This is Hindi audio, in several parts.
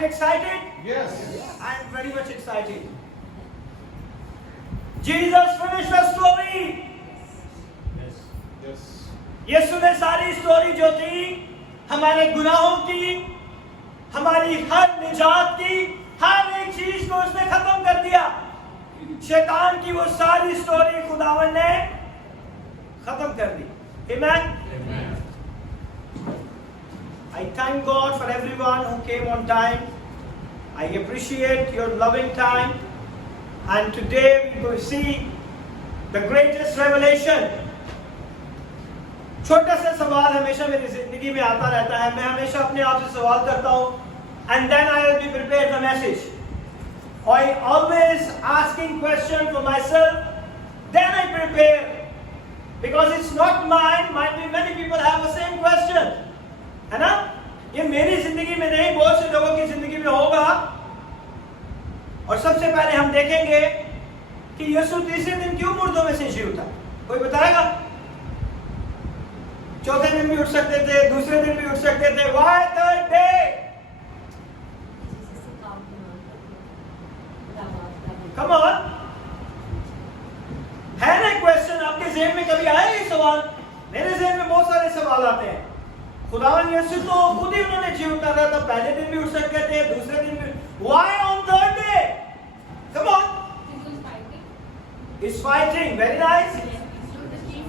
you excited? Yes. I am very much excited. Jesus finished the story. Yes. यीशु ने सारी स्टोरी जो थी हमारे गुनाहों की, हमारी हर निजात की, हर एक चीज को उसने खत्म कर दिया। शैतान की वो सारी स्टोरी खुदावन ने खत्म कर दी। Amen. I thank God for everyone who came on time. I appreciate your loving time. And today we will see the greatest revelation. छोटा सा सवाल हमेशा मेरी जिंदगी में आता रहता है। मैं हमेशा अपने आप से सवाल करता हूँ, and then I will be prepared the message. I always asking question for myself, then I prepare, because it's not mine. Might be many people have the same question, है ना? ये मेरी जिंदगी में नहीं, बहुत से लोगों की जिंदगी में होगा। और सबसे पहले हम देखेंगे कि यीशु तीसरे दिन क्यों मुर्दों में से जी उठा। कोई बताएगा? चौथे दिन भी उठ सकते थे, दूसरे दिन भी उठ सकते थे। Why third day? Come on. है ना क्वेश्चन आपके ज़हन में कभी आया ये सवाल? मेरे ज़हन में बहुत सारे सवाल आते हैं। खुदावन यीशु तो खुद ही उन्होंने जी उठा था, तो पहले दिन भी उठ सकते थे, दूसरे दिन भी। Why on third day? Come on. He's fighting. Very nice.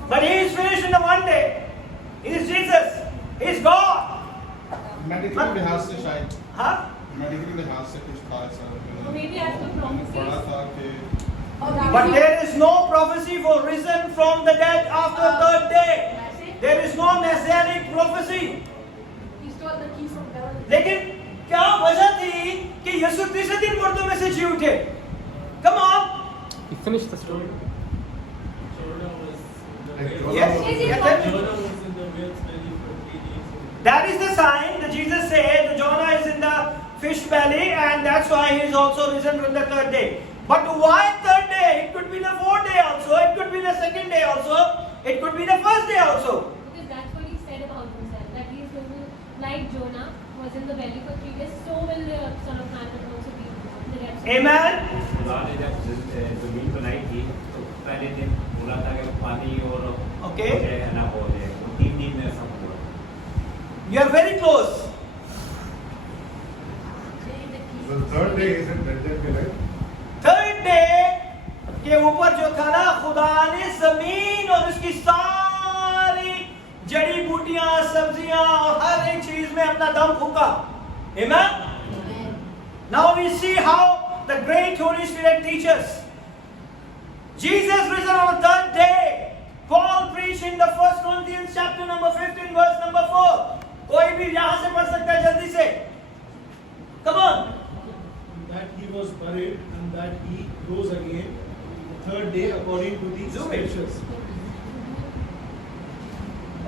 But he is finished in the one day. He is Jesus. He is God. Medical लिहाज से शायद, हाँ? मेडिकल लिहाज से कुछ था ऐसा। Maybe as the prophecies. पढ़ा था कि But there is no prophecy for risen from the dead after third day. There is no messianic prophecy. He stole the key from heaven. लेकिन क्या वजह थी कि यीशु तीसरे दिन मुर्दों में से जी उठे? Come on. He finished the story. Yes. That is the sign that Jesus said that Jonah is in the fish belly, and that's why he is also risen from the third day. But why third day? It could be the fourth day also. It could be the second day also. It could be the first day also. Because that's what he said about himself. That he is going to, like Jonah was in the belly for 3 days, so will the Son of Man will also be in the rest. Amen. खुदा ने जब जमीन बनाई थी तो पहले दिन बोला था कि पानी और Okay. हो जाए ना हो जाए, वो 3 दिन में सब हुआ। You are very close. the third day isn't that day, right? Third day के ऊपर जो था ना, खुदा ने जमीन और उसकी सारी जड़ी बूटियां, सब्जियां और हर एक चीज में अपना दम फूका। Amen. Now we see how the great Holy Spirit teaches. Jesus risen on the third day. Paul preached in the 1 Corinthians chapter number 15 verse number 4. कोई भी यहाँ से पढ़ सकता है जल्दी से। Come on. That he was buried and that he rose again the third day according to the Do it. scriptures.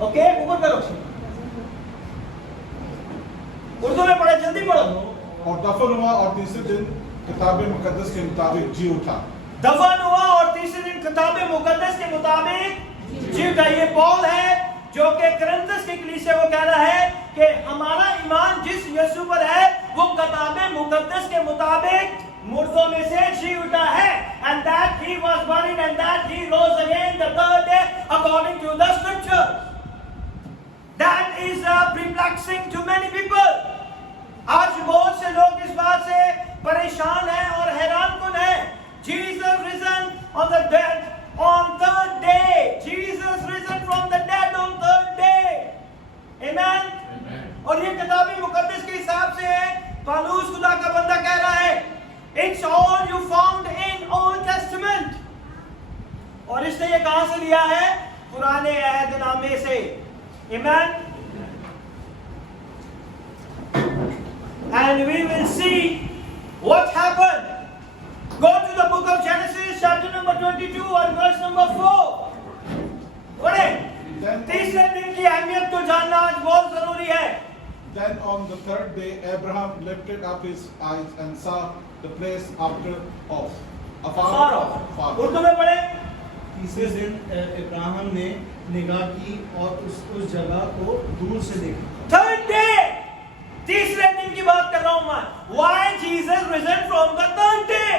Okay, ऊपर करो। उर्दू में पढ़े, जल्दी पढ़ो। और दफन हुआ और तीसरे दिन किताब मुकद्दस के मुताबिक जी उठा। दफन हुआ और तीसरे दिन किताब मुकद्दस के मुताबिक जी उठा। ये पौल है जो कि कुरिन्थस की कलीसिया को कह रहा है कि हमारा ईमान जिस यीशु पर है वो किताब मुकद्दस के मुताबिक मुर्दों में से जी उठा है। And that he was buried and that he rose again the third day according to the scripture. That is perplexing to many people. आज बहुत से लोग इस बात से परेशान हैं और हैरानकुन हैं। Jesus risen on the dead on third day. Jesus risen from the dead on third day. Amen. और ये किताबी मुकद्दस के हिसाब से है। पौलुस खुदा का बंदा कह रहा है, It's all you found in Old Testament. और इसने ये कहां से लिया है? पुराने अहदनामे से। Amen. And we will see what happened. Go to the book of Genesis chapter number 22 and verse number 4. पढ़े। तीसरे दिन की अहमियत को जानना आज बहुत जरूरी है। Then on the third day Abraham lifted up his eyes and saw the place afar off. Urdu में पढ़े। तीसरे दिन इब्राहिम ने निगाह की और उस जगह को दूर से देखा। थर्ड डे, तीसरे दिन की बात कर रहा हूं मैं। why Jesus risen from the third day.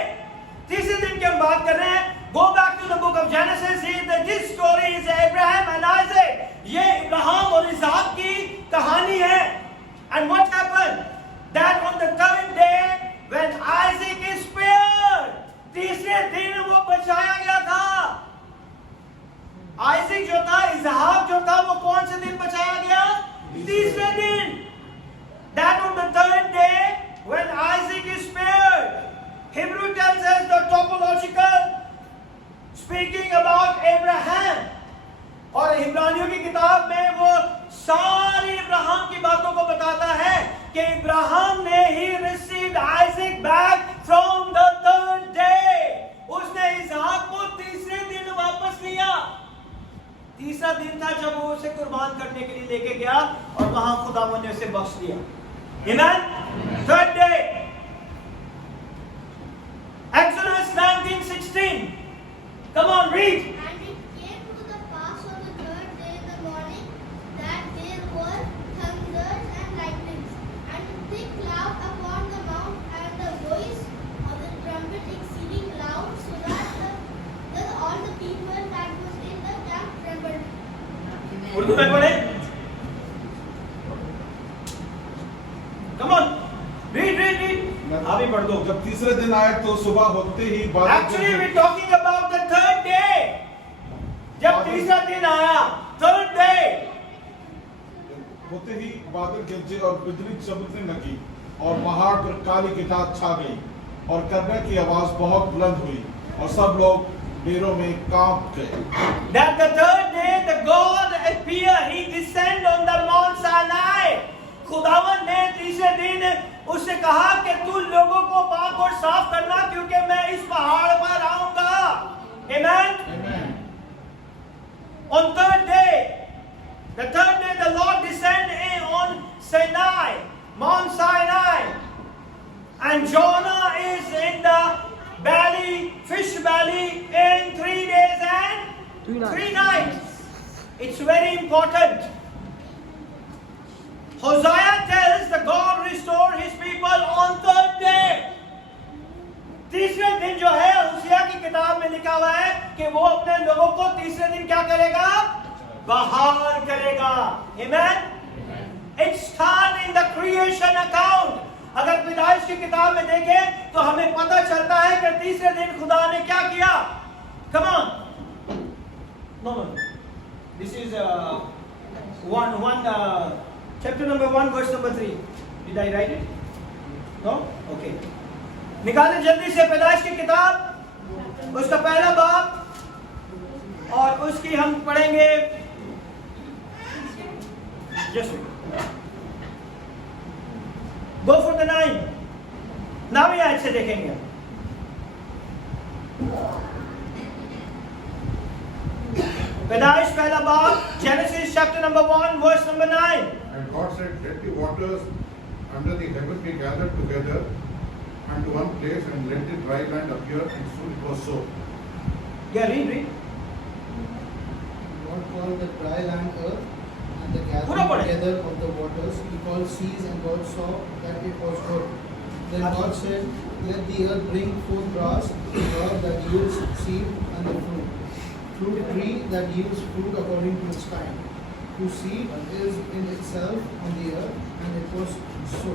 तीसरे दिन की हम बात कर रहे हैं. Go back to the book of Genesis. See that this story is Abraham and Isaac. ये इब्राहिम और इसहाक की कहानी है. And what happened? That on the third day, when Isaac is spared, तीसरे दिन वो बचाया गया था. आइजैक जो था, इसहाक जो था, वो कौन से दिन बचाया गया? तीसरे दिन. That on the third day, when Isaac is spared, Hebrew tells us the topological speaking about Abraham. और इब्रानियों की किताब में वो सारी इब्राहिम की बातों को बताता है कि इब्राहिम ने ही received Isaac back from the third day. उसने इसहाक को तीसरे दिन वापस लिया. तीसरा दिन था जब वो उसे कुर्बान करने के लिए लेके गया और वहां खुदावंद ने उसे बख्श दिया. Amen. Third day. Exodus 19:16. Come on, read. And it came to the pass on the third day in the morning that there were thunders and lightnings, and a thick cloud upon the mount, and the voice of the trumpet exceeding loud, so that all the people that was in the camp trembled. Urdu में पढ़े. Come on, read. आप ही पढ़ दो. जब तीसरे दिन आए तो सुबह होते ही बादल Actually, we're talking about the third day. जब तीसरा दिन आया, third day. होते ही बादल गरजे और बिजली चमकने लगी और पहाड़ पर काली घटात छा गई और करने की आवाज बहुत बुलंद हुई और सब लोग डेरों में कांप गए. That the third day the God appeared, he descended on the Mount Sinai. खुदावन ने तीसरे दिन उससे कहा कि तू लोगों को पाक और साफ करना क्योंकि मैं इस पहाड़ पर आऊंगा. Amen. Amen. On third day, the Lord descended on Sinai, Mount Sinai, and Jonah is in the valley, fish valley, in 3 days and 3 nights. It's very important. Hosea tells the God restore his people on third day. तीसरे दिन जो है होशिया की किताब में लिखा हुआ है कि वो अपने लोगों को तीसरे दिन क्या करेगा? बहाल करेगा. Amen. It's start in the creation account. अगर पैदाइश की किताब में देखें तो हमें पता चलता है कि तीसरे दिन खुदा ने क्या किया. Come on. No. This is chapter number 1 verse number 3. Did I write it? No? Okay. निकालें जल्दी से पैदाइश की किताब, उसका पहला बाब और उसकी हम पढ़ेंगे. Just go for the 9. नामी आयत से देखेंगे. पैदाइश पहला बाब, Genesis chapter number 1 verse number 9. And God said, let the waters under the heaven be gathered together unto one place, and let the dry land appear, and so it was so. Yeah, read. God called the dry land earth, and the पूरा gathering पढ़े. together of the waters he called seas, and God saw that it was good. Then God said, let the earth bring forth grass, the herb that yields seed, and the fruit tree that yields fruit according to its kind, whose seed is in itself on the earth, and it was so.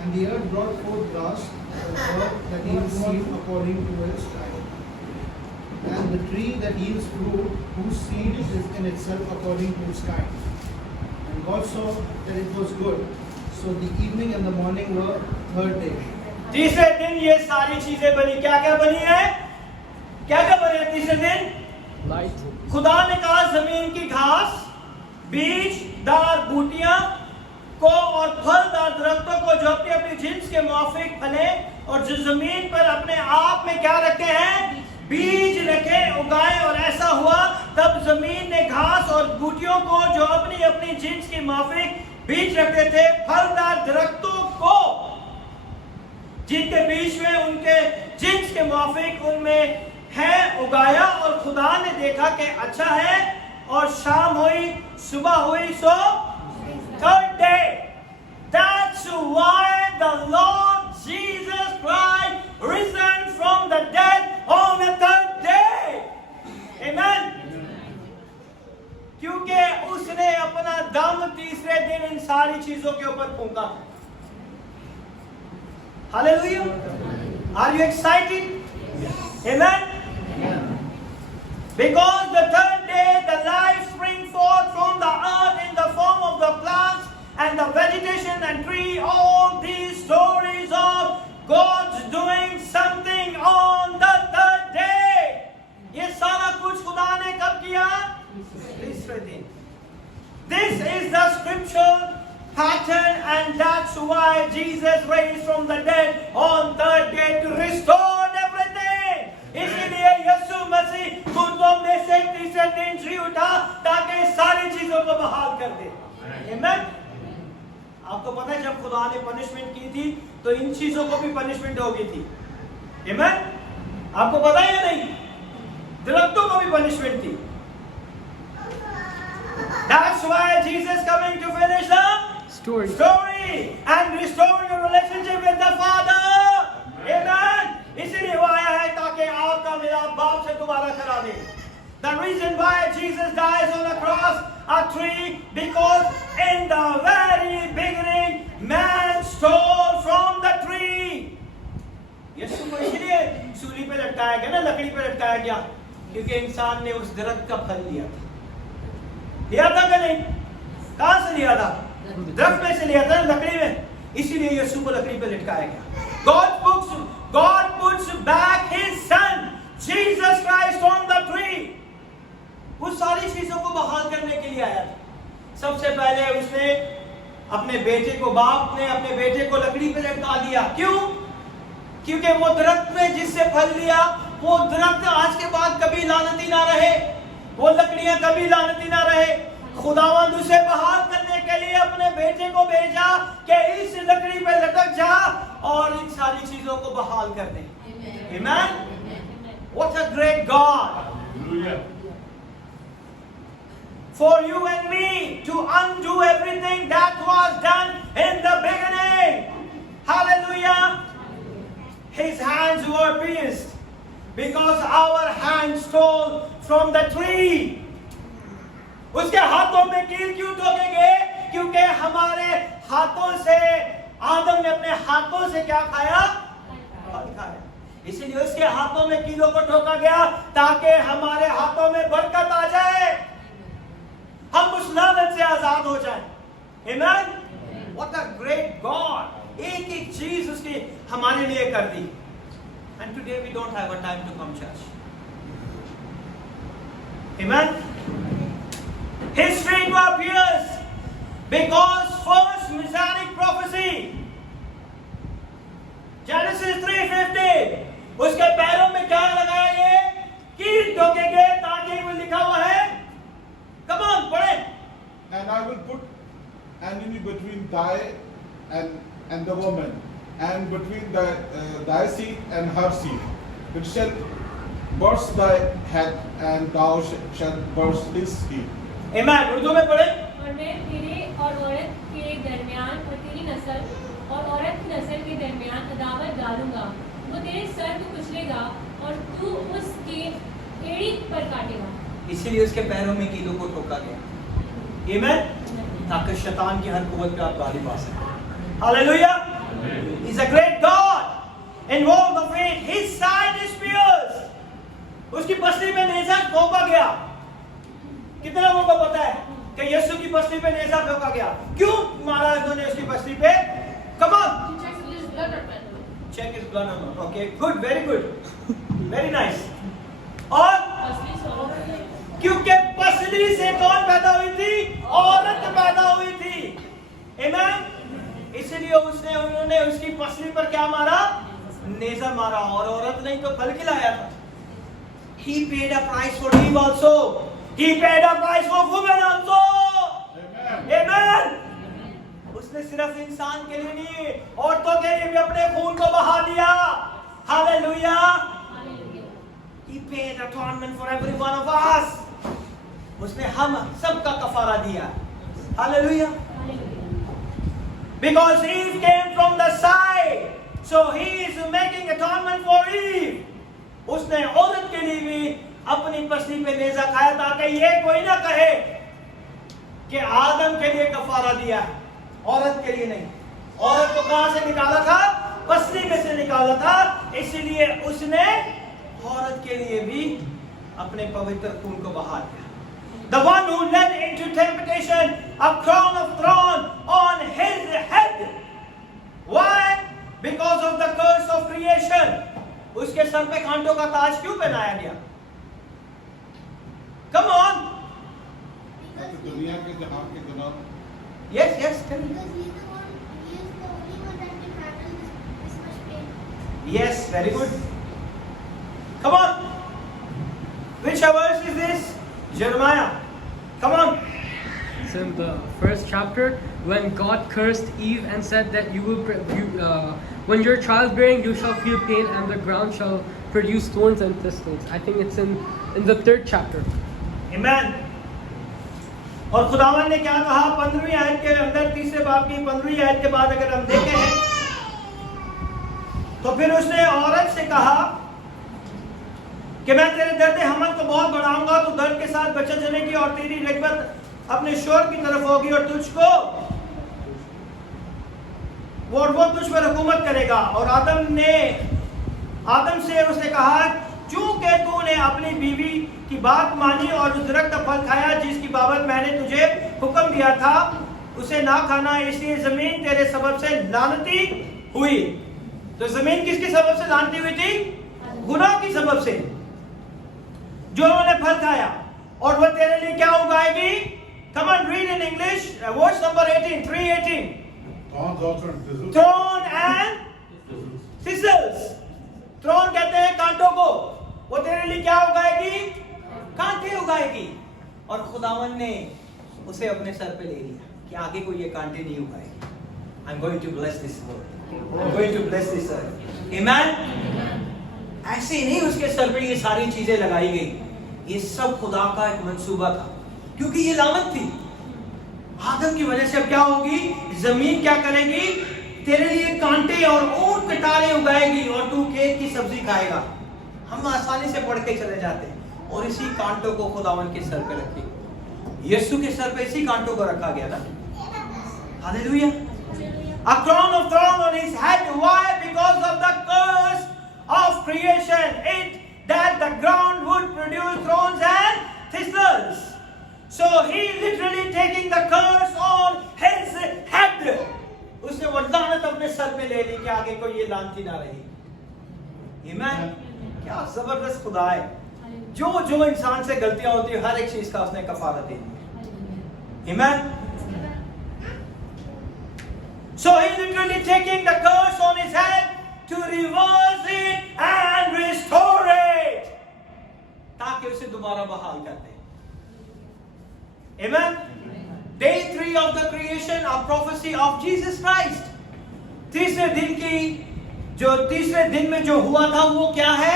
And the earth brought forth grass, the herb that yields seed according to its kind, and the tree that yields fruit, whose seed is in itself according to its kind. And God saw that it was good. So the evening and the morning were third day. तीसरे दिन ये सारी चीजें बनी. क्या क्या बनी है? क्या क्या बने तीसरे दिन? खुदा ने कहा जमीन की घास, बीजदार बूटियां को और फलदार दरख्तों को जो अपनी अपनी जिन्स के मुआफिक फले और जो जमीन पर अपने आप में क्या रखे हैं? बीज रखे, उगाए. और ऐसा हुआ तब जमीन ने घास और बूटियों को जो अपनी अपनी जिन्स के मुआफिक बीज रखते थे, फलदार दरख्तों को जिनके बीच में उनके जिन्स के मुआफिक उनमें है, उगाया. और खुदा ने देखा कि अच्छा है. और शाम हुई, सुबह हुई, so third day. That's why the Lord चीजों के ऊपर फूंका था। Hallelujah. Are you excited? Amen. Because the third day the life springs forth from the earth in the form of the plants and the vegetation and tree. All these stories of God's doing something on the third day. ये सारा कुछ खुदा ने कब किया? तीसरे दिन. This is the scripture pattern, and that's why Jesus raised from the dead on third day to restore everything. इसीलिए यीशु मसीह मुर्दों में से तीसरे दिन जी उठा ताकि सारी चीजों को बहाल कर दे। Amen? आपको पता है जब खुदा ने पनिशमेंट की थी तो इन चीजों को भी पनिशमेंट होगी थी। Amen? आपको पता है या नहीं? दरख्तों को भी पनिशमेंट थी। That's why Jesus coming to finish the story and restore your relationship with the Father. Amen. इसीलिए वो आया है ताकि आपका मिलाप बाप से दोबारा करा दे. The reason why Jesus dies on the cross a tree, because in the very beginning man stole from the tree. यीशु को इसलिए सूली पे लटकाया गया ना, लकड़ी पे लटकाया गया क्योंकि इंसान ने उस दरख्त का फल लिया था। लिया था कि नहीं? कहां से लिया था? दरख्त में से लिया था, लकड़ी में। इसीलिए यीशु को लकड़ी पे लटकाया गया। God puts back his son Jesus Christ on the tree. उस सारी चीजों को बहाल करने के लिए आया था। सबसे पहले उसने अपने बेटे को, बाप ने अपने बेटे को लकड़ी पे लटका दिया। क्यों? क्योंकि वो दरख्त में जिससे फल लिया वो दरख्त आज के बाद कभी लानती ना रहे, वो लकड़ियां कभी लानती ना रहे। खुदावंद उसे बहाल करने के लिए अपने बेटे को भेजा कि इस लकड़ी पे लटक जा और इन सारी चीजों को बहाल कर दे। Amen? What a great God! Hallelujah. For you and me to undo everything that was done in the beginning. Hallelujah! His hands were pierced because our hands stole from the tree. उसके हाथों में कील क्यों ठोके गए? क्योंकि हमारे हाथों से आदम ने अपने हाथों से क्या खाया? फल खाया। इसलिए उसके हाथों में कीलों को ठोका गया ताकि हमारे हाथों में बरकत आ जाए, हम उस लानत से आजाद हो जाएं। Amen? What a great God! एक एक चीज उसकी हमारे लिए कर दी। And today we don't have a time to come church. Amen? His feet were pierced because first messianic prophecy, Genesis 3:15, उसके पैरों में क्या लगाया ये? कील ठोकेंगे ताकि वो लिखा हुआ है। Come on, पढ़े। And I will put enemy between thy and the woman, and between thy seed and her seed. It shall burst thy head, and thou shalt burst his heel. Amen. Urdu में पढ़े। और मैं तेरे और औरत के दरमियान और तेरी नस्ल और औरत की नस्ल के दरमियान अदावत डालूंगा, वो तेरे सर को कुचलेगा और तू उसके एड़ी पर काटेगा। इसीलिए उसके पैरों में कीलों को ठोका गया। Amen? ताकि शैतान की हर कुव्वत पे आप गालिब आ सकें। Hallelujah! He's a great God. Involved of faith. His side is pierced. उसकी पसली में नेज़ा ठोका गया। कितने लोगों को पता है कि यीशु की पसली पे नेज़ा ठोका गया? क्यों मारा उन्होंने उसकी पसली पे? Come on. Check his blood or not. Okay, good, very good, very nice. और क्योंकि पसली से कौन पैदा हुई थी? औरत पैदा हुई थी। Amen? इसलिए उन्होंने उसकी पसली पर क्या मारा? नेज़ा मारा, और औरत नहीं तो फल खिलाया था। He paid a price for Eve also. He paid a price for women also. Amen. उसने सिर्फ इंसान के लिए नहीं, औरतों के लिए भी अपने खून को बहा दिया। Hallelujah. He paid atonement for every one of us. उसने हम सबका कफारा दिया। Hallelujah. Because Eve came from the side, so he is making atonement for Eve. उसने औरत के लिए भी अपनी पसली पे नेज़ा खाया ताकि ये कोई ना कहे कि आदम के लिए कफारा दिया है औरत के लिए नहीं। औरत को कहां से निकाला था? पसली में से निकाला था, इसलिए उसने औरत के लिए भी अपने पवित्र खून को बहा दिया। The one who led into temptation, a crown of thorn on his head. Why? Because of the curse of creation. उसके सर पे कांटों का ताज क्यों पहनाया गया? Come on. दुनिया के जहां के गुनाह Yes, yes, tell me. Because he is the only one that can handle this much pain. Yes, very good. Come on. Which verse is this? Jeremiah. Come on. It's in the first chapter when God cursed Eve and said that when you're childbearing you shall feel pain and the ground shall produce thorns and thistles. I think it's in the 3rd chapter. Amen. और खुदावन ने क्या कहा 15वीं आयत के अंदर, तीसरे बाब की 15वीं आयत के बाद अगर हम देखें तो फिर उसने औरत से कहा कि मैं तेरे दर्द हमल को बहुत बढ़ाऊंगा, तू दर्द के साथ बचा चलेगी और तेरी रगबत अपने शोर की तरफ होगी और तुझको वो तुझ पर हुकूमत करेगा। और आदम से उसने कहा चूंकि तूने अपनी बीवी की बात मानी और उस दरख्त का फल खाया जिसकी बाबत मैंने तुझे हुक्म दिया था उसे ना खाना, इसलिए जमीन तेरे सबब से लानती हुई। तो जमीन किसके सबब से लानती हुई थी? गुनाह की सबब से, जो उन्होंने फल खाया। और वह तेरे लिए क्या उगाएगी? Come on, read in English. Verse number 18, 3:18. Thorns also and thistles. Thorn and thistles. Thorn कहते हैं कांटों को। वो तेरे लिए क्या उगाएगी? कांटे उगाएगी। और खुदावन ने उसे अपने सर पे ले लिया कि आगे कोई ये कांटे नहीं उगाएगी। I'm going to bless this word. I'm going to bless this earth. Amen. ऐसे ही नहीं उसके सर पे ये सारी चीजें लगाई गई। ये सब खुदा का एक मंसूबा था, क्योंकि ये लानत थी। आदम की वजह से अब क्या होगी? जमीन क्या करेगी? तेरे लिए कांटे और ऊंट कटारे उगाएगी और तू खेत की सब्जी खाएगा। हम आसानी से पढ़ के चले जाते हैं और इसी कांटों को खुदावन के सर पे रखी। यीशु के सर पे इसी कांटों को रखा गया ना। Hallelujah. A crown of thorn on his head. Why? Because of the curse of creation. It that the ground would produce thorns and thistles. So he literally taking the curse on his head. उसने वो लानत अपने सर पे ले ली कि आगे कोई ये लानती ना रही। आमीन। क्या जबरदस्त खुदा है। जो इंसान से गलतियां होती है हर एक चीज का उसने कफारत दे दी। आमीन। So he literally taking the curse on his head to reverse it and restore it, ताकि उसे दोबारा बहाल कर दे। Amen. Day 3 of the creation, a prophecy of Jesus Christ. तीसरे दिन में जो हुआ था वो क्या है?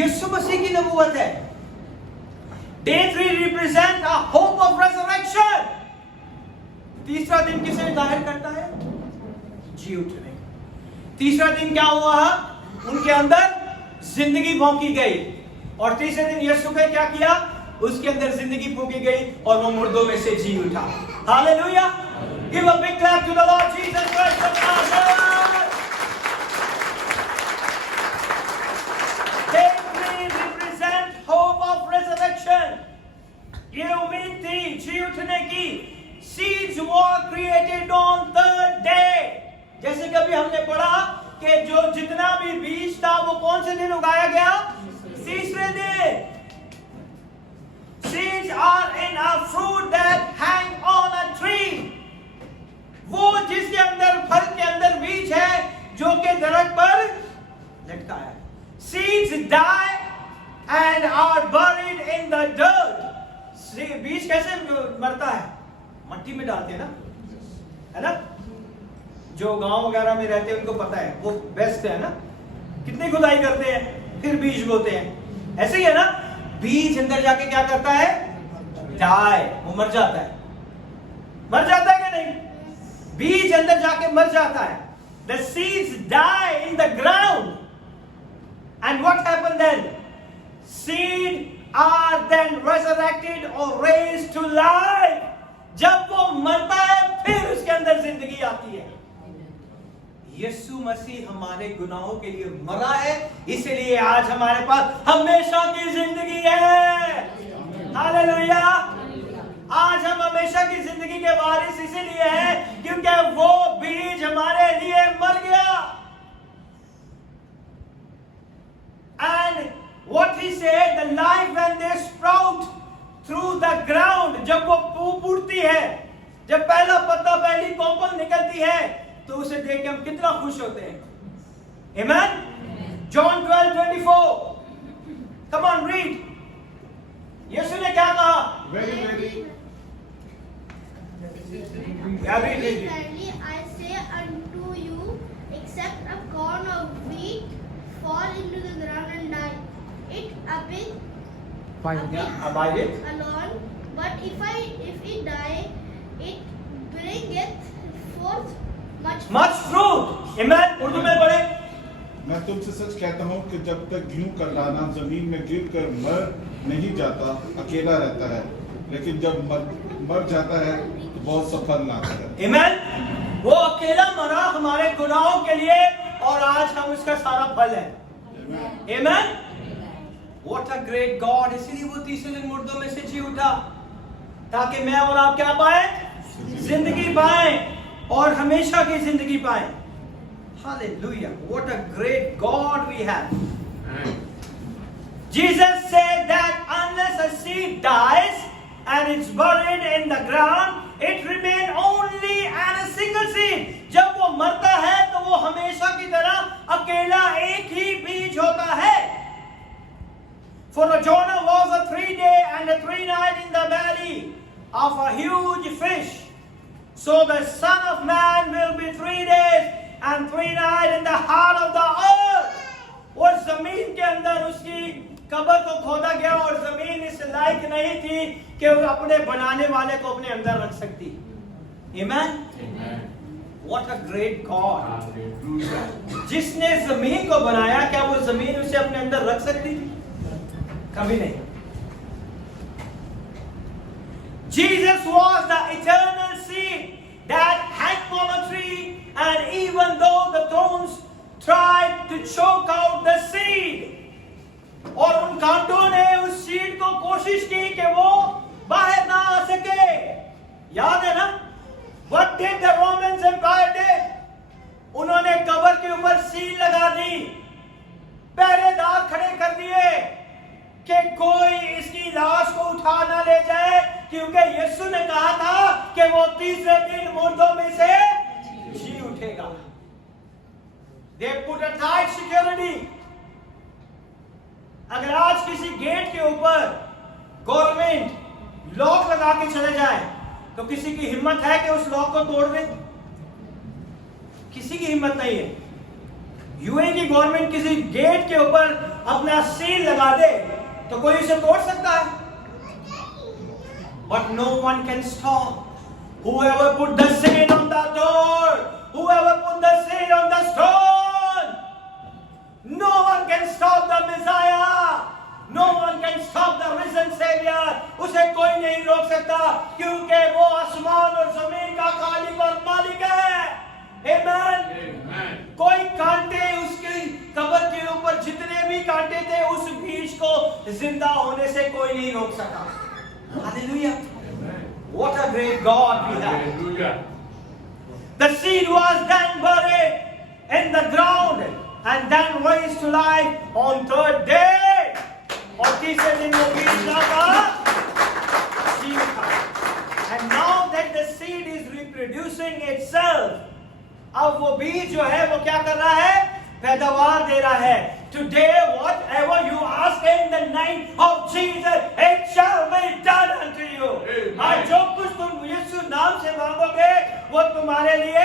यीशु मसीह की नबूवत है। Day 3 represent a hope of resurrection. तीसरा दिन किसे जाहिर करता है? जी उठने। तीसरा दिन क्या हुआ? उनके अंदर जिंदगी फूंकी गई। और तीसरे दिन यीशु ने क्या किया? उसके अंदर जिंदगी फूंकी गई और वो मुर्दों में से जी उठा। Hallelujah. Give a big clap to the Lord Jesus Christ of Nazareth. Day 3 represent hope of resurrection. ये उम्मीद थी जी उठने की। Seeds were created on third day. जैसे कभी हमने पढ़ा कि जो जितना भी बीज था वो कौन से दिन उगाया गया? तीसरे दिन। Seeds are in a fruit that hang on a tree. वो जिसके अंदर फल के अंदर बीज है जो कि दरख्त पर लटका है। Seeds die and are buried in the dirt. बीज कैसे मरता है? मट्टी में डालते हैं ना, है ना? जो गांव वगैरह में रहते हैं उनको पता है, वो बेस्ट है ना। कितनी खुदाई करते हैं फिर बीज बोते हैं, ऐसे ही है ना। बीज अंदर जाके क्या करता है? डाई, वो मर जाता है। मर जाता है कि नहीं? बीज अंदर जाके मर जाता है। The seeds die in the ground. And what happened then? Seed are then resurrected or raised to life. जब वो मरता है फिर उसके अंदर जिंदगी आती है। यीशु मसीह हमारे गुनाहों के लिए मरा है, इसलिए आज हमारे पास हमेशा की जिंदगी है। हालेलुया। आज हम हमेशा की जिंदगी के वारिस इसीलिए हैं क्योंकि वो बीज हमारे लिए मर गया। And what he said, the life when they sprout through the ground, जब वो फूटती है, जब पहला पत्ता, पहली कोपल निकलती है, तो उसे देख के हम कितना खुश होते हैं। Amen? John 12:24. Come on, read. यीशु ने क्या कहा? Very, very. Verily I say unto you, except a corn of wheat fall into the ground and die, it abideth alone. But if it die, it bringeth forth much fruit. Amen. Urdu में पढ़े। मैं तुमसे सच कहता हूँ कि जब तक गेहूं का दाना जमीन में गिरकर मर नहीं जाता, अकेला रहता है, लेकिन जब मर जाता है तो बहुत सा फल लाता है। Amen. वो अकेला मरा हमारे गुनाहों के लिए और आज हम उसका सारा फल है। Amen. What a great God. इसीलिए वो तीसरे दिन मुर्दों में से जी उठा ताकि मैं और आप क्या पाए? जिंदगी पाए और हमेशा की जिंदगी पाए। Hallelujah. What a great God we have. Jesus said that unless a seed dies and it's buried in the ground, it remains only as a single seed. जब वो मरता है तो वो हमेशा की तरह अकेला एक ही बीज होता है। For Jonah was a 3 day and a 3 night in the belly of a huge fish. So the Son of Man will be 3 days and 3 nights in the heart of the earth. और जमीन के अंदर उसकी कब्र को खोदा गया और जमीन इस लायक नहीं थी कि वो अपने बनाने वाले को अपने अंदर रख सकती। Amen? What a great God. जिसने जमीन को बनाया, क्या वो जमीन उसे अपने अंदर रख सकती थी? कभी नहीं। Jesus was the eternal seed that hung on a tree, and even though the thorns tried to choke out the seed, और उन कांटों ने उस सीड को कोशिश की कि वो बाहर ना आ सके। याद है ना? What did the Roman Empire did? उन्होंने कब्र के ऊपर सील लगा दी, पहरेदार खड़े कर दिए कि कोई इसकी लाश को उठा ना ले जाए, क्योंकि यीशु ने कहा था कि वो तीसरे दिन मुर्दों में से जी उठेगा। They put a tight security. अगर आज किसी गेट के ऊपर गवर्नमेंट लॉक लगा के चले जाए तो किसी की हिम्मत है कि उस लॉक को तोड़ दे? किसी की हिम्मत नहीं है। यूए की गवर्नमेंट किसी गेट के ऊपर अपना सील लगा दे तो कोई उसे तोड़ सकता है? But no one can stop. Whoever put the seal on the door, whoever put the seal on the stone, no one can stop the Messiah. No one can stop the risen Savior. उसे कोई नहीं रोक सकता क्योंकि वो आसमान और जमीन का खालिक और मालिक है। Amen. कोई कांटे उसकी कब्र के ऊपर जितने भी कांटे थे उस बीज को जिंदा होने से कोई नहीं रोक सका। Hallelujah. What a great God we have. The seed was then buried in the ground and then raised to life on third day. और तीसरे दिन वो बीज लगा जी उठा। And now that the seed is reproducing itself, अब वो बीज जो है वो क्या कर रहा है? पैदावार दे रहा है। Today whatever you ask in the name of Jesus, it shall be done unto you. आज जो कुछ तुम यीशु नाम से मांगोगे वो तुम्हारे लिए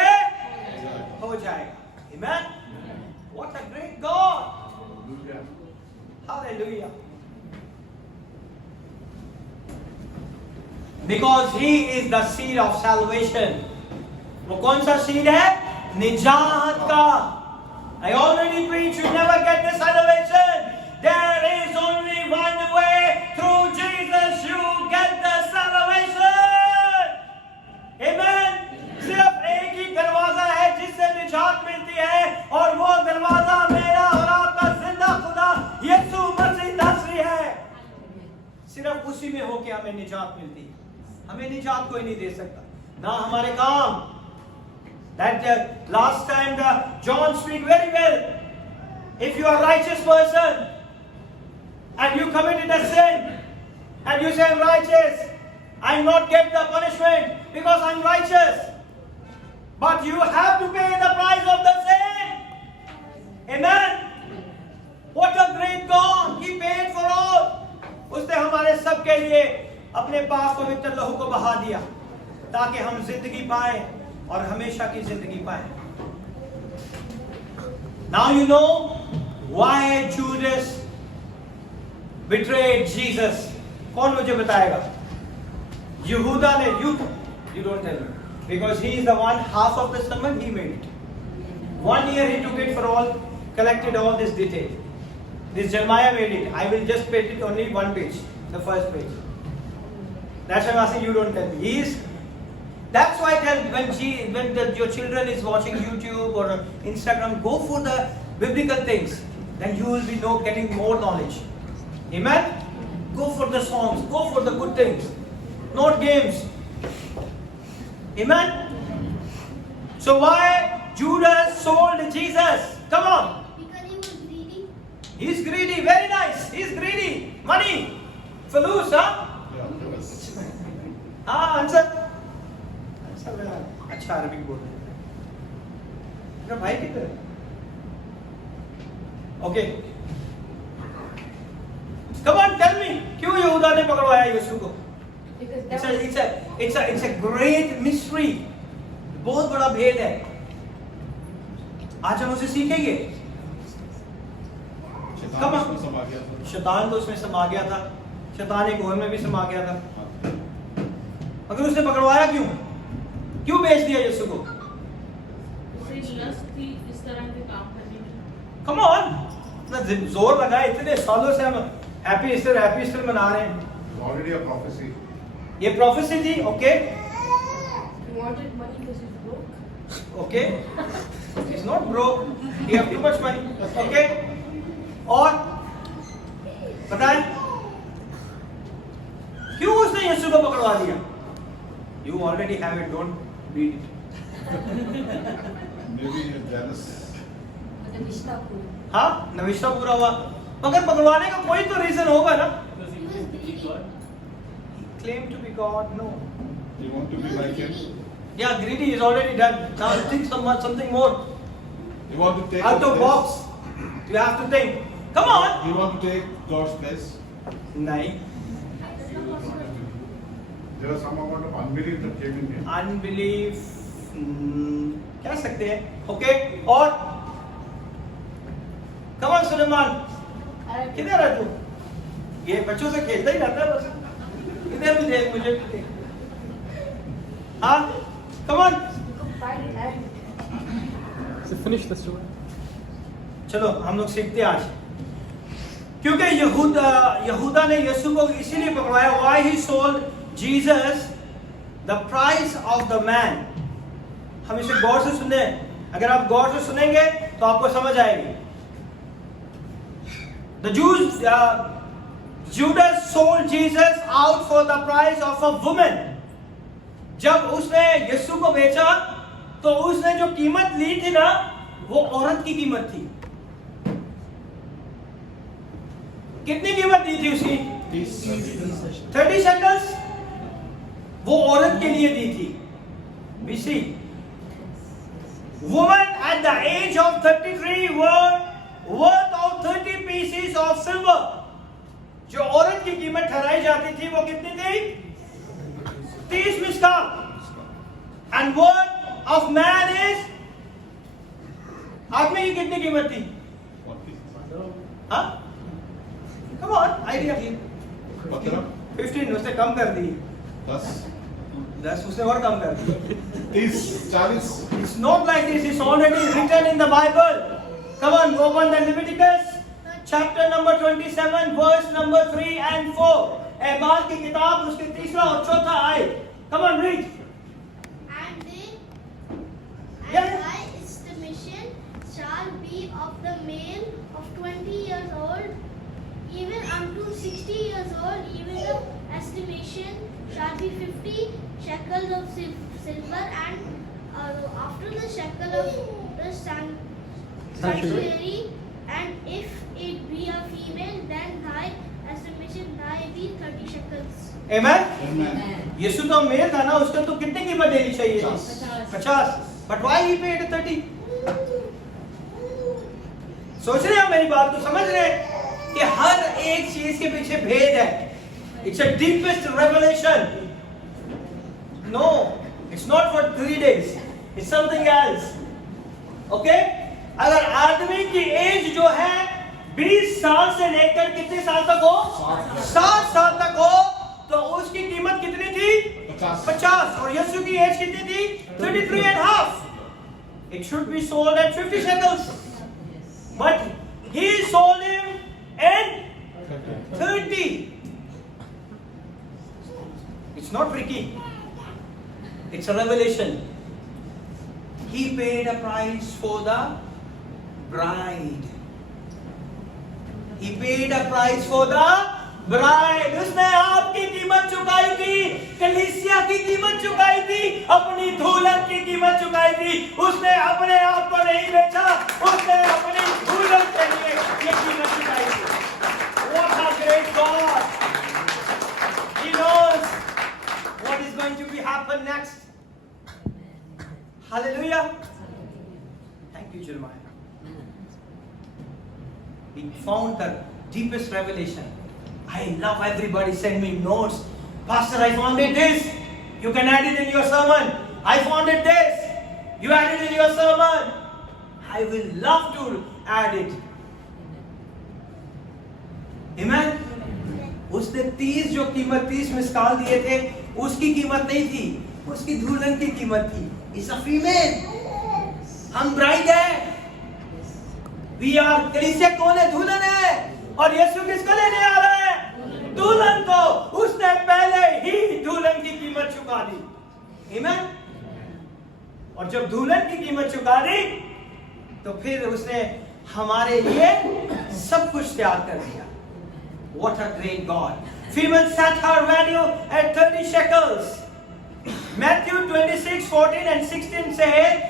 हो जाएगा। Amen. What a great God. Hallelujah. Because he is the seed of salvation. वो कौन सा सीड है? निजात का। I already preached, you never get the salvation. There is only one way, through Jesus you get the salvation. Amen. सिर्फ उसी में होके हमें निजात मिलती है। हमें निजात कोई नहीं दे सकता, ना हमारे काम। That last time the John speak very well. If you are a righteous person and you committed a sin and you say I'm righteous, I not get the punishment because I'm righteous, but you have to pay the price of the sin. Amen. What a great God! He paid for all. उसने हमारे सब के लिए अपने पाक पवित्र लहू को बहा दिया ताकि हम जिंदगी पाए और हमेशा की जिंदगी पाए। Now you know why Judas betrayed Jesus. कौन मुझे बताएगा? यहूदा ने, you don't tell me, because he is the one, half of the sermon he made it. 1 year he took it for all, collected all this detail. This Jeremiah made it. I will just put it only one page, the first page. That's why I'm asking you don't tell me. That's why I tell when your children is watching YouTube or Instagram, go for the biblical things. Then you will be getting more knowledge. Amen? Go for the songs. Go for the good things. Not games. Amen? So why Judas sold Jesus? Come on. Because he was greedy. He's greedy. Very nice. He's greedy. Money. Falus, huh? हाँ आंसर अच्छा अरबिक बोल रहे मेरा भाई किधर है? Okay come on tell me क्यों यहूदा ने पकड़वाया यीशु को? It's a great mystery. बहुत बड़ा भेद है। आज हम उसे सीखेंगे। शैतान तो उसमें समा गया था। शैतान एक और में भी समा गया था। मगर उसने पकड़वाया क्यों? क्यों बेच दिया यीशु को? उसे लस्ट थी इस तरह के काम करने की। Come on, इतना जोर लगा है, इतने सालों से हम हैप्पी ईस्टर मना रहे हैं। It's already a prophecy. ये प्रोफेसी थी, okay? He wanted money because he's broke. Okay? He's not broke. He have too much money. Okay? और बताएं क्यों उसने यीशु को पकड़वा दिया? You already have it. Don't read it. Maybe you're jealous. हाँ, नविश्ता पूरा हुआ। मगर पकड़वाने का कोई तो रीजन होगा ना? Because he was to be God. He claimed to be God. No. You want to be like him? Yeah, greedy is already done. Now think something more. You want to take Out his of place? box. You have to think. Come on. You want to take God's place? नहीं. There was some amount of unbelief that came in here. Unbelief. कह सकते हैं. Okay. और Come on, सुलेमान. किधर है तू? ये बच्चों से खेलता ही रहता है बस. इधर भी देख मुझे भी देख. हाँ? Come on. So finish the story. चलो हम लोग सीखते हैं आज क्योंकि यहूदा ने यीशु को इसीलिए पकड़वाया why he sold Jesus the price of the man। हम इसे गौर से सुने, अगर आप गौर से सुनेंगे तो आपको समझ आएगी। The Jews Judas sold Jesus out for the price of a woman। जब उसने यीशु को बेचा तो उसने जो कीमत ली थी ना वो औरत की कीमत थी। कितनी कीमत दी थी उसकी? 30 शेकल्स वो औरत के लिए दी थी। We see, women at the age of 33 were worth of 30 pieces of silver। जो औरत की कीमत ठहराई जाती थी वो कितनी थी? 30 मिस्काल। And worth of man is, आदमी की कितनी कीमत थी? हाँ? Come on, idea। 15 उसने कम कर दी। 10 उसने और कम कर दी। 30, 40। It's not like this. It's already written in the Bible. Come on, open the Leviticus, chapter number 27, verse number 3 and 4. एबाल की किताब उसके तीसरा और चौथा आए। Come on, read. And thy estimation shall be of the male of 20 years old, even unto 60 years old, even the estimation shall be 50 shekels of silver, and after the shekel of the sanctuary, and if it be a female, then thy estimation thy be 30 shekels. Amen? Amen. यीशु तो मेल था ना, उसको तो कितनी कीमत देनी चाहिए? 50. But why he paid 30? सोच रहे हो मेरी बात को, समझ रहे हैं कि हर एक चीज के पीछे भेद है. It's a deepest revelation. No, it's not for 3 days. It's something else. Okay? अगर आदमी की एज जो है 20 साल से लेकर कितने साल तक हो? 60 साल तक हो, तो उसकी कीमत कितनी थी? 50. और यीशु की एज कितनी थी? 33 and half. It should be sold at 50 shekels. But he sold him at 30. It's not tricky. It's a revelation. He paid a price for the bride. He paid a price for the bride. उसने आपकी कीमत चुकाई थी, कलीसिया की कीमत चुकाई थी, अपनी दुल्हन की कीमत चुकाई थी. उसने अपने आप को नहीं बेचा, उसने अपनी दुल्हन के लिए ये कीमत चुकाई थी. What a great God! He knows what is going to be happen next. Hallelujah! Thank you, Jeremiah. He found the deepest revelation. I love everybody send me notes. Pastor, I found it this. You can add it in your sermon. I found it this. You add it in your sermon. I will love to add it. Amen. उसने 30 जो कीमत 30 मिस्काल दिए थे, उसकी कीमत नहीं थी, उसकी दुल्हन की कीमत थी. It's a female. हम ब्राइड है. We are कलीसिया कौन है? दुल्हन है. और यीशु किसको लेने आ रहा है? दुल्हन को. उसने पहले ही दुल्हन की कीमत चुका दी. Amen? और जब दुल्हन की कीमत चुका दी, तो फिर उसने हमारे लिए सब कुछ तैयार कर दिया. What a great God. Female set her value at 30 shekels. Matthew 26:14 and 16 says,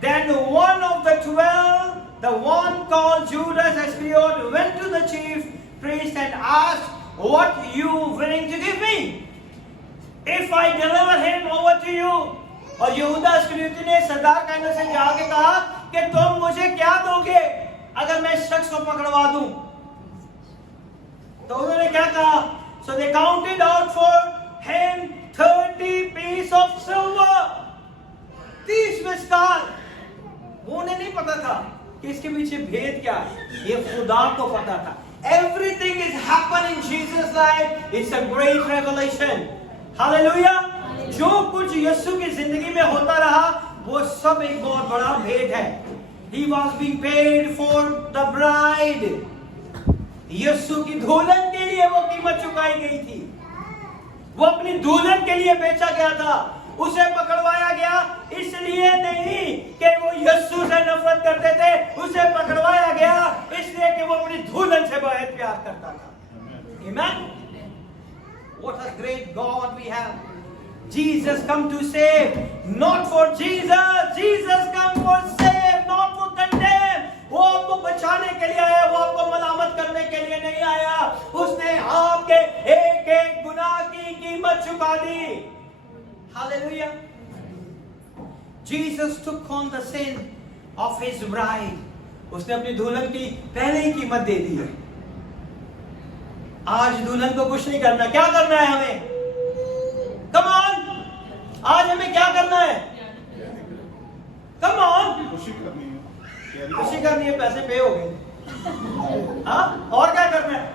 then one of the 12, the one called Judas Iscariot, went to the chief priest and asked, what you willing to give me if I deliver him over to you? और यहूदा इस्करियोती ने सरदार कायफा से जाके कहा कि तुम मुझे क्या दोगे अगर मैं इस शख्स को पकड़वा दूं? तो उन्होंने क्या कहा? So they counted out for him 30 pieces of silver. 30 मिस्काल. वो उन्हें नहीं पता था कि इसके पीछे भेद क्या है. ये खुदा को पता था. Everything is happening in Jesus' life. It's a great revelation. Hallelujah. जो कुछ यीशु की जिंदगी में होता रहा, वो सब एक बहुत बड़ा भेद है. He was being paid for the bride. यीशु की दुल्हन के लिए वो कीमत चुकाई गई थी. वो अपनी दुल्हन के लिए बेचा गया था. उसे पकड़वाया गया इसलिए नहीं कि वो यीशु से नफरत करते थे. उसे पकड़वाया गया इसलिए कि वो अपनी दुल्हन से बहुत प्यार करता था. Amen. What a great God we have. Jesus come to save, not for Jesus. Jesus come for save, not for condemn. वो आपको बचाने के लिए आया, वो आपको मलामत करने के लिए नहीं आया. उसने आपके एक एक गुनाह की कीमत चुका दी. Hallelujah. Jesus took on the sin of his bride. उसने अपनी दुल्हन की पहले ही कीमत दे दी है. आज दुल्हन को कुछ नहीं करना. क्या करना है हमें? Come on. आज हमें क्या करना है? Come on. खुशी करनी है. खुशी करनी है. पैसे पे हो गए. हाँ? और क्या करना है?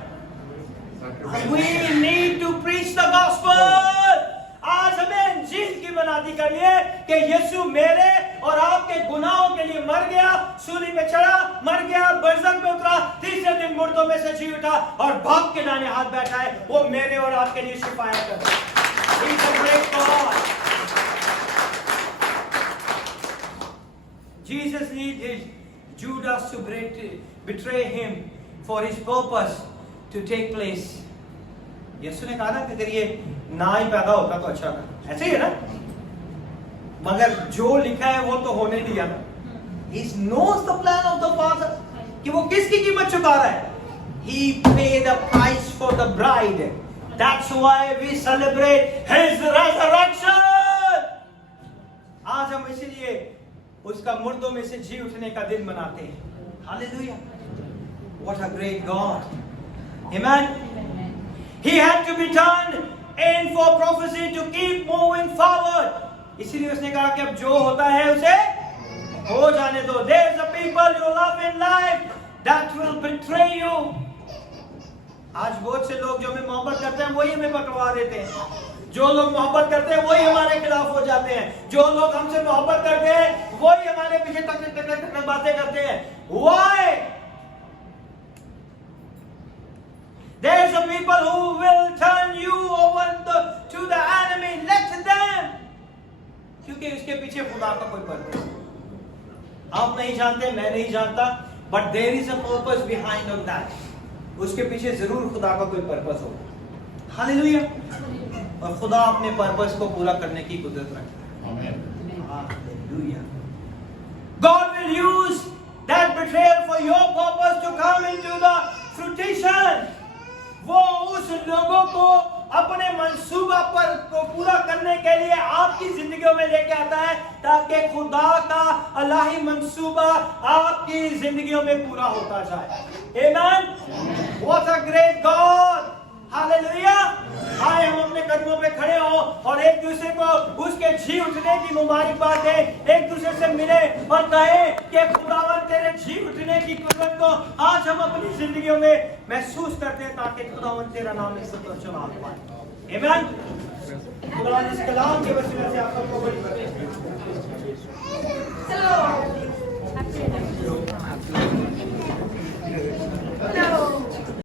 We need to preach the gospel. आज हमें इंजील की बनाती करनी है कि यीशु मेरे और आपके गुनाहों के लिए मर गया, सूली पे चढ़ा, मर गया, बरज़ख में उतरा, तीसरे दिन मुर्दों में से जी उठा और बाप के दाहिने हाथ बैठा है. वो मेरे और आपके लिए शिफायत कर. He's a great God. Jesus needed Judas to betray him for his purpose to take place. यीशु ने कहा ना कि अगर ये ना ही पैदा होता तो अच्छा था, ऐसे ही है ना, मगर जो लिखा है वो तो होने दिया ना। He knows the plan of the Father, कि वो किसकी कीमत चुका रहा है। He paid the price for the bride. That's why we celebrate His resurrection. आज हम इसीलिए उसका मुर्दों में से जी उठने का दिन मनाते हैं। Hallelujah. What a great God. Amen. He had to be turned in for prophecy to keep moving forward. इसीलिए उसने कहा कि अब जो होता है उसे हो जाने दो। There's a people you love in life that will betray you. आज बहुत से लोग जो हमें मोहब्बत करते हैं वही हमें पकड़वा देते हैं। जो लोग मोहब्बत करते हैं वही हमारे खिलाफ हो जाते हैं। जो लोग हमसे मोहब्बत करते हैं वही हमारे पीछे टक बातें करते हैं। Why? There's a people who will turn you over to the enemy. Let them. क्योंकि उसके पीछे खुदा का कोई पर्पस। आप नहीं जानते, मैं नहीं जानता, but there is a purpose behind of that. उसके पीछे जरूर खुदा का कोई पर्पस होगा। हालेलुया। और खुदा अपने पर्पस को पूरा करने की कुदरत रखता है। आमीन। Hallelujah. God will use that betrayal for your purpose to come into the fruition. वो उस लोगों को अपने मंसूबा पर को पूरा करने के लिए आपकी जिंदगियों में लेके आता है, ताकि खुदा का अलाही मंसूबा आपकी जिंदगियों में पूरा होता जाए। Amen. What a great God. Hallelujah. आए हम अपने कदमों पे खड़े हो और एक दूसरे को उसके जी उठने की मुबारकबाद दें, एक दूसरे से मिले और कहें कि खुदावन तेरे जी उठने की कुदरत को आज हम अपनी जिंदगियों में महसूस करते हैं, ताकि खुदावन तेरा नाम इज्जत और जलाल पाए। आमीन। खुदा इस कलाम के वसीले से आप सबको बड़ी बरकत दे।